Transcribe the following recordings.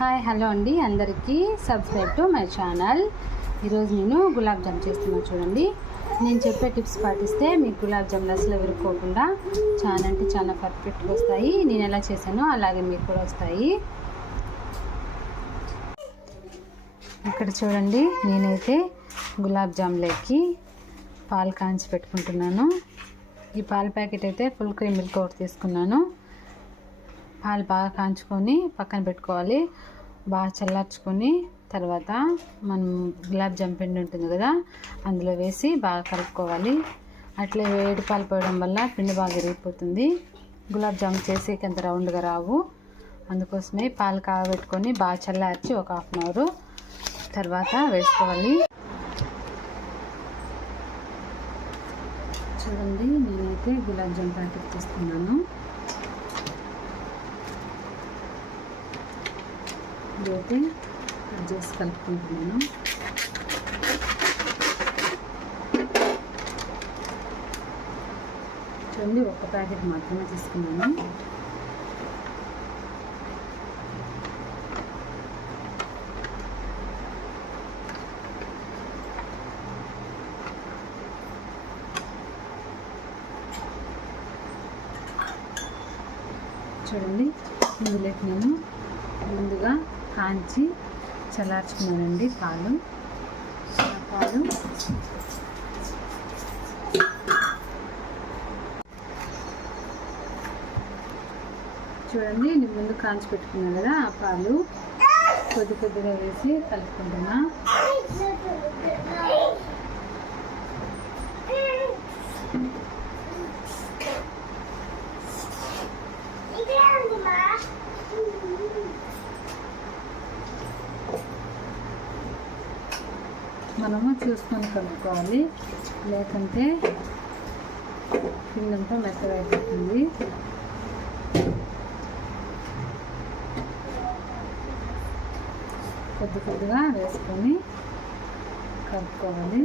Hi hello అండి, అందరికీ subscribe to my channel. ఈరోజు నేను గులాబ్ జామ్ చేస్తున్నాను. చూడండి, నేను చెప్పే టిప్స్ పాటిస్తే మీకు గులాబ్ జాములు అసలు విరుక్కోకుండా చాలా అంటే చాలా పర్ఫెక్ట్గా వస్తాయి. నేను ఎలా చేశానో అలాగే మీకు కూడా వస్తాయి. ఇక్కడ చూడండి, నేనైతే గులాబ్ జామ్లోకి పాలు కాంచి పెట్టుకుంటున్నాను. ఈ పాల ప్యాకెట్ అయితే ఫుల్ క్రీమ్ మిల్క్ ఒకటి తీసుకున్నాను. పాలు బాగా కాంచుకొని పక్కన పెట్టుకోవాలి. బాగా చల్లార్చుకొని తర్వాత మనం గులాబ్ జామ్ పిండి ఉంటుంది కదా, అందులో వేసి బాగా కలుపుకోవాలి. అట్లే వేడి పాలు పోయడం వల్ల పిండి బాగా విరిగిపోతుంది. గులాబ్ జామ్ చేసేకి అంత రౌండ్గా రావు. అందుకోసమే పాలు కాగబెట్టుకొని బాగా చల్లార్చి ఒక హాఫ్ అన్ అవర్ తర్వాత వేసుకోవాలి. చూడండి, నేనైతే గులాబ్ జామ్ ప్యాకెట్ తీసుకున్నాను. ఇదైతే కట్ చేసి కలుపుకుంటున్నాను. చూడండి, ఒక ప్యాకెట్ మాత్రమే తీసుకున్నాను. చూడండి, ఇందులోకి నేను ముందుగా కాంచి చల్లార్చుకున్నానండి పాలు. చూడండి, నేను ముందు కాంచి పెట్టుకున్నాను కదా, ఆ పాలు కొద్ది కొద్దిగా వేసి కలుపుకుంటున్నా. మనము చూసుకొని కలుపుకోవాలి, లేకుంటే పిండంతా మెత్తగా అయిపోతుంది. కొద్ది కొద్దిగా వేసుకొని కలుపుకోవాలి.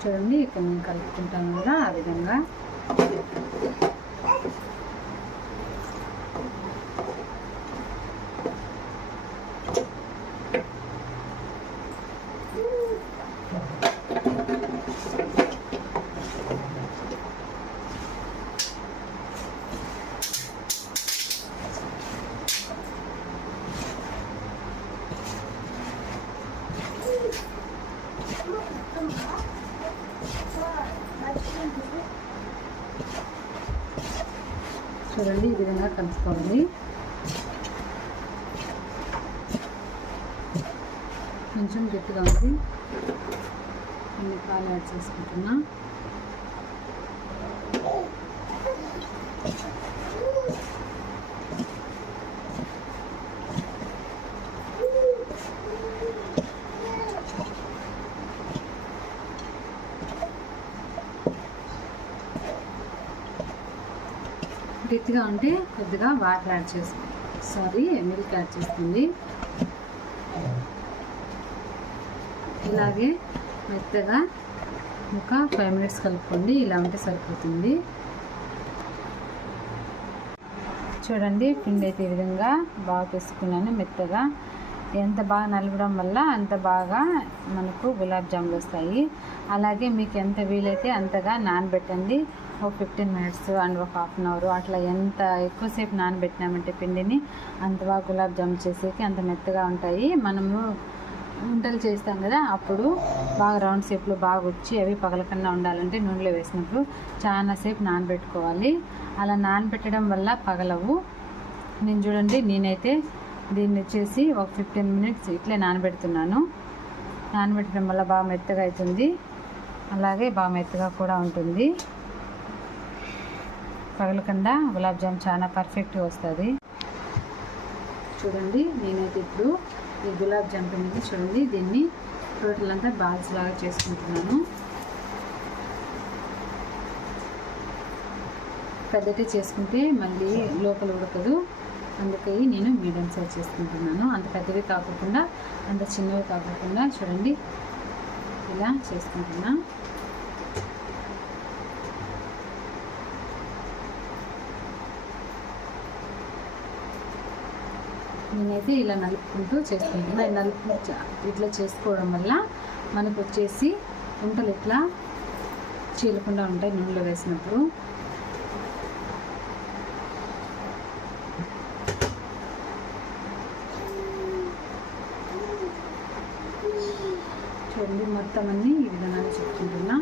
చూడండి, ఇక్కడ నేను కలుపుకుంటాను కదా, ఆ విధంగా. చూడండి, ఈ విధంగా కలుపుకోవాలి. కొంచెం గట్టిగా ఉంది. కొన్ని పాలు యాడ్ చేసుకుంటున్నా. గట్టిగా ఉంటే కొద్దిగా వాటర్ యాడ్ చేసుకోండి, మిల్క్ యాడ్ చేసుకోండి. ఇలాగే మెత్తగా ఒక 5 మినిట్స్ కలుపుకోండి. ఇలా ఉంటే సరిపోతుంది. చూడండి, పిండి అయితే ఈ విధంగా బాగా వేసుకున్నాను మెత్తగా. ఎంత బాగా నలగడం వల్ల అంత బాగా మనకు గులాబ్ జాములు వస్తాయి. అలాగే మీకు ఎంత వీలైతే అంతగా నానబెట్టండి. ఒక 15 మినిట్స్ అండ్ ఒక హాఫ్ అన్ అవర్ అట్లా. ఎంత ఎక్కువసేపు నానబెట్టినామంటే పిండిని అంత బాగా గులాబ్ జామ్ చేసేకి అంత మెత్తగా ఉంటాయి. మనము వంటలు చేస్తాం కదా, అప్పుడు బాగా రౌండ్ షేప్లో బాగా వచ్చి అవి పగలకుండా ఉండాలంటే నూనెలో వేసినప్పుడు చాలాసేపు నానబెట్టుకోవాలి. అలా నానబెట్టడం వల్ల పగలవు. నేను చూడండి, నేనైతే దీన్ని వచ్చేసి ఒక 15 మినిట్స్ ఇట్లే నానబెడుతున్నాను. నానబెట్టడం వల్ల బాగా మెత్తగా అవుతుంది. అలాగే బాగా మెత్తగా కూడా ఉంటుంది. పగలకుండా గులాబ్ జామ్ చాలా పర్ఫెక్ట్గా వస్తుంది. చూడండి, నేనైతే ఇప్పుడు ఈ గులాబ్ జామ్ పిండిని చూడండి, దీన్ని టోటల్ అంతా బాల్స్ లాగా చేసుకుంటున్నాను. పెద్దటి చేసుకుంటే మళ్ళీ లోపల ఉడకదు. అందుకే నేను మీడియం సైజ్ చేసుకుంటున్నాను. అంత పెద్దవి కాకుండా అంత చిన్నవి కాకుండా చూడండి, ఇలా చేసుకుంటున్నా. నేనైతే ఇలా నలుపుకుంటూ చేసుకుంటున్నాను. నలుపుకుంటూ ఇట్లా చేసుకోవడం వల్ల మనకు వచ్చేసి వంటలు ఇట్లా చీలకుండా ఉంటాయి నూనెలో వేసినప్పుడు. చూడండి మొత్తం అన్నీ ఈ విధంగా చెప్పుకుంటున్నా.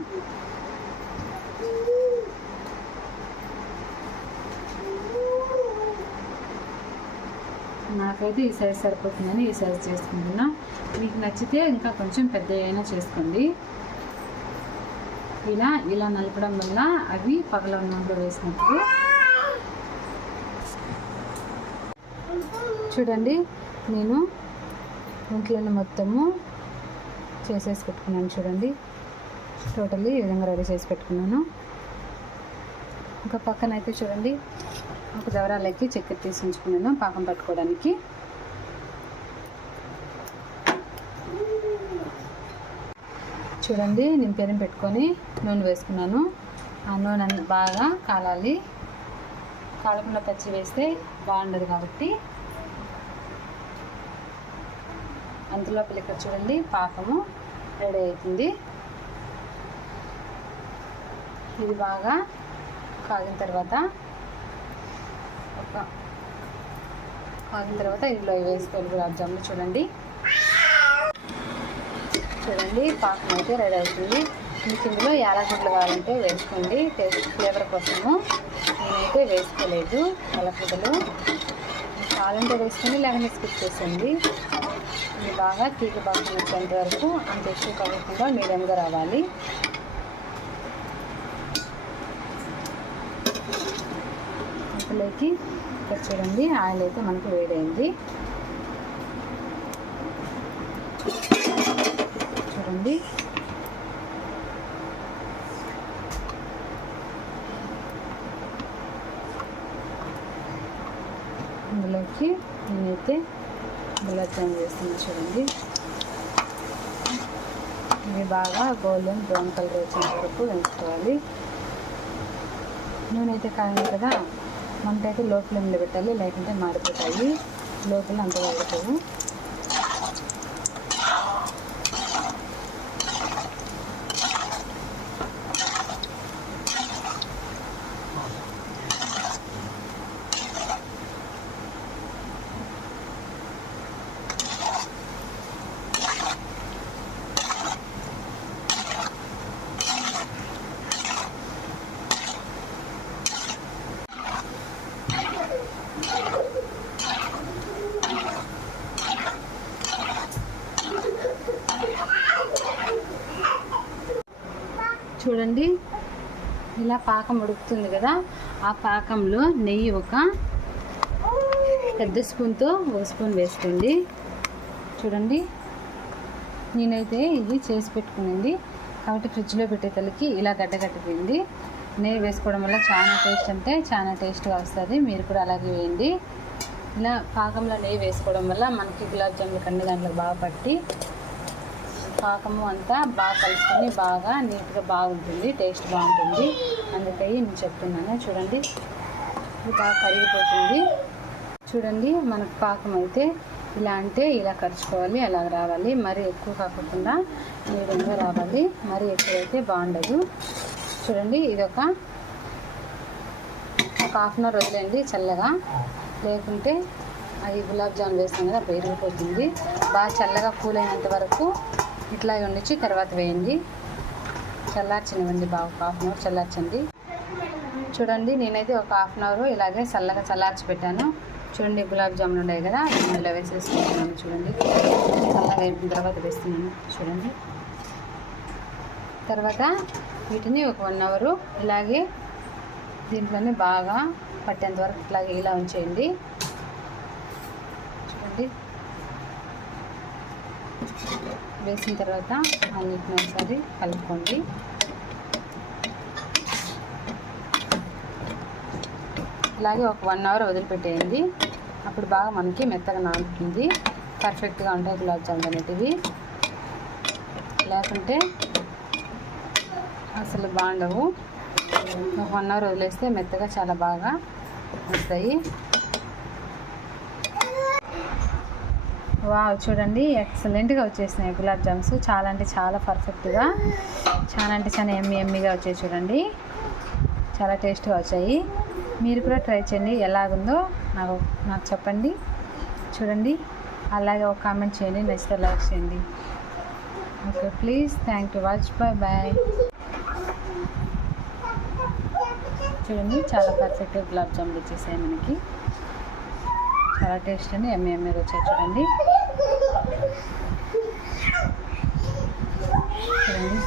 నాకైతే ఈ సైజ్ సరిపోతుందని ఈ సైజ్ చేసుకుంటున్నా. మీకు నచ్చితే ఇంకా కొంచెం పెద్ద అయినా చేసుకోండి. ఇలా నలపడం వల్ల అవి పగల నూనెలో వేసినప్పుడు చూడండి నేను ఇంట్లోనే మొత్తము చేసేసి పెట్టుకున్నాను. చూడండి టోటల్లీ ఈ విధంగా రెడీ చేసి పెట్టుకున్నాను. ఇంకా పక్కన అయితే చూడండి ఒక దవరాలకి చక్కెర తీసి ఉంచుకున్నాను పాకం పట్టుకోవడానికి. చూడండి నేను పెనం పెట్టుకొని నూనె వేసుకున్నాను. ఆ నూనె బాగా కాలాలి. కాలకుండా పచ్చి వేస్తే బాగుండదు కాబట్టి అంతలోపల ఇక్కడ చూడండి పాకము రెడీ అవుతుంది. ఇది బాగా కాగిన తర్వాత ఇందులో వేసుకోవాలి గులాబ్ జాములు. చూడండి పాకం అయితే రెడీ అవుతుంది. మీకు ఇందులో యాలకులు కావాలంటే వేసుకోండి టేస్ట్ ఫ్లేవర్ కోసము. నేనైతే వేసుకోలేదు యాలకులు. కావాలంటే వేసుకోండి లేకపోతే స్కిప్ చేసేయండి. ఇది బాగా తీగ పాకం వచ్చేంత వరకు అంత ఎక్కువ కాకుండా మీడియంగా రావాలి. అందులోకి ఇక్కడ చూడండి ఆయిల్ అయితే మనకు వేడైంది. చూడండి ఇందులోకి నేనైతే గులాబ్ జామున్ వేస్తున్నాను. చూడండి ఇవి బాగా గోల్డెన్ బ్రౌన్ కలర్ వచ్చేంత వరకు వేసుకోవాలి. నూనె అయితే కాగింది కదా, మంట అయితే లో ఫ్లేమ్లో పెట్టాలి లేకుంటే మాడిపోతాయి. లోపల అంత వాడుతాము. చూడండి ఇలా పాకం ఉడుకుతుంది కదా, ఆ పాకంలో నెయ్యి ఒక పెద్ద స్పూన్తో ఒక స్పూన్ వేసుకోండి. చూడండి నేనైతే ఇది చేసి పెట్టుకునింది కాబట్టి ఫ్రిడ్జ్లో పెట్టే తలకి ఇలా గడ్డగట్టిపోయింది. నెయ్యి వేసుకోవడం వల్ల చాలా టేస్ట్గా వస్తుంది. మీరు కూడా అలాగే వేయండి. ఇలా పాకంలో నెయ్యి వేసుకోవడం వల్ల మనకి గులాబ్ జాములు అన్ని దాంట్లో బాగా పట్టి పాకము అంతా బాగా కలుసుకొని బాగా నీట్గా బాగుంటుంది, టేస్ట్ బాగుంటుంది. అందుకని నేను చెప్తున్నాను. చూడండి ఇది బాగా కరిగిపోతుంది. చూడండి మనకు పాకం అయితే ఇలా అంటే ఇలా కలుసుకోవాలి, అలా రావాలి. మరీ ఎక్కువ కాకుండా ఈ విధంగా రావాలి. మరీ ఎక్కువైతే బాగుండదు. చూడండి ఇది ఒక హాఫ్ అన్ అవర్ వదిలేండి చల్లగా, లేకుంటే అది గులాబ్ జామున్ వేస్తాం కదా పెరిగిపోతుంది. బాగా చల్లగా కూల్ అయినంత వరకు ఇట్లాగే ఉండిచ్చి తర్వాత వేయండి. చల్లార్చనివ్వండి బాగా ఒక హాఫ్ అన్ అవర్ చల్లార్చండి. చూడండి నేనైతే ఒక హాఫ్ అన్ అవర్ ఇలాగే చల్లగా చల్లార్చి పెట్టాను. చూడండి గులాబ్ జామున్ ఉన్నాయి కదా ఇలా వేసేసుకుంటున్నాను. చూడండి చల్లగా అయిపోయిన తర్వాత వేస్తున్నాను. చూడండి తర్వాత వీటిని ఒక 1 అవర్ ఇలాగే దీంట్లోనే బాగా పట్టేంత వరకు ఇట్లాగే ఇలా ఉంచేయండి. చూడండి వేసిన తర్వాత అన్నిటిని ఒకసారి కలుపుకోండి. ఇలాగే ఒక 1 అవర్ వదిలిపెట్టేయండి. అప్పుడు బాగా మనకి మెత్తగా నానుతుంది. పర్ఫెక్ట్గా ఉంటాయి గులాబ్ జామున్ అనేటివి. లేకుంటే అసలు బాగుండవు. ఒక 1 అవర్ వదిలేస్తే మెత్తగా చాలా బాగా వస్తాయి. వావ్, చూడండి ఎక్సలెంట్గా వచ్చేసినాయి గులాబ్ జామ్స్. చాలా అంటే చాలా పర్ఫెక్ట్గా, చాలా అంటే చాలా ఎమ్మీగా వచ్చాయి. చూడండి చాలా టేస్ట్గా వచ్చాయి. మీరు కూడా ట్రై చేయండి, ఎలాగుందో నాకు చెప్పండి. చూడండి, అలాగే ఒక కామెంట్ చేయండి, నచ్చితే లైక్ చేయండి. Okay please, thank you watch, bye. చూడండి చాలా పర్ఫెక్ట్గా గులాబ్ జాములు వచ్చేసాయి మనకి. చాలా టేస్ట్ అండి, ఎమ్మీగా వచ్చాయి. చూడండి చూడండి.